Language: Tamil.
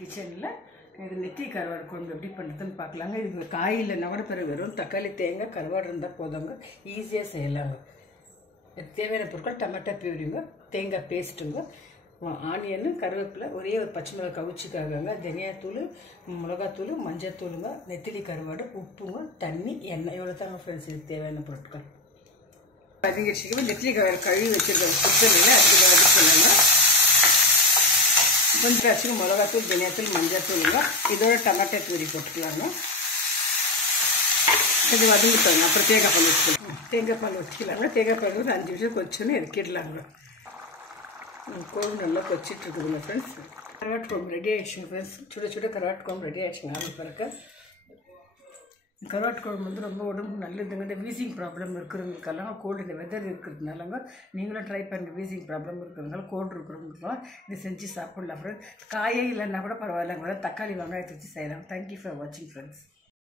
கிச்சனில் இது நெத்தி கருவாடு குழம்பு எப்படி பண்ணுறதுன்னு பார்க்கலாங்க. இது காயில் நவரப்பெற வெறும் தக்காளி தேங்காய் கருவாடு இருந்தால் போதுங்க, ஈஸியாக செய்யலாங்க. தேவையான பொருட்கள் டமாட்டோ பியூரிங்க, தேங்காய் பேஸ்ட்டுங்க, ஆனியனு, கருவேப்பிலை, ஒரே ஒரு பச்சை மிளகாய் கவுச்சிக்காகங்க, தனியாத்தூள், மிளகாத்தூள், மஞ்சத்தூளுங்க, நெத்திலி கருவாடு, உப்புங்க, தண்ணி, எண்ணெய், இவ்வளோ தாங்க ஃப்ரெண்ட்ஸ் இதுக்கு தேவையான பொருட்கள். அதிகரிச்சுக்கு நெத்திலி கருவாடு கழுவி வச்சுருக்க குக்கரில் அதுக்கு வதக்கலாங்க. கொஞ்சம் அரிசிக்கு மிளகாத்தூள், தனியாத்தூள், மஞ்சத்தூளுங்க, இதோட டமாட்டோ பியூரி போட்டுக்கலாங்க. கொஞ்சம் வதங்கிட்டாங்க. அப்புறம் தேங்காய் பால் வச்சுக்கலாம். தேங்காய் பால் வச்சுக்கலாங்க. தேங்காய் பால் ஒரு 5 நிமிஷம் கொதிச்சோன்னு இறக்கிடலாங்க. குழம்பு நல்லா கொச்சிட்டு இருக்குதுங்க ஃப்ரெண்ட்ஸ். கருவாட்டு குழம்பு ரெடி ஆகிடுச்சுங்க ஃப்ரெண்ட்ஸ். சுட சுட கருவாட்டு குழம்பு ரெடி ஆகிடுச்சுங்க. அது பிறகு கருவாட்டு குழம்பு வந்து ரொம்ப உடம்பு நல்லதுங்க. இந்த வீசிங் ப்ராப்ளம் இருக்கிறவங்களுக்கெல்லாம், கோல்டு இந்த வெதர் இருக்கிறதுனாலங்க நீங்களும் ட்ரை பண்ணுங்க. வீசிங் ப்ராப்ளம் இருக்கிறவங்க, கோல்டு இருக்கிறவங்களுக்கெல்லாம் இது செஞ்சு சாப்பிடலாம் ஃப்ரெண்ட்ஸ். காயே இல்லைன்னா கூட பரவாயில்லைங்க, தக்காளி வெங்காயத்தை வச்சு செய்யலாம். தேங்க்யூ ஃபார் வாட்சிங் ஃப்ரெண்ட்ஸ்.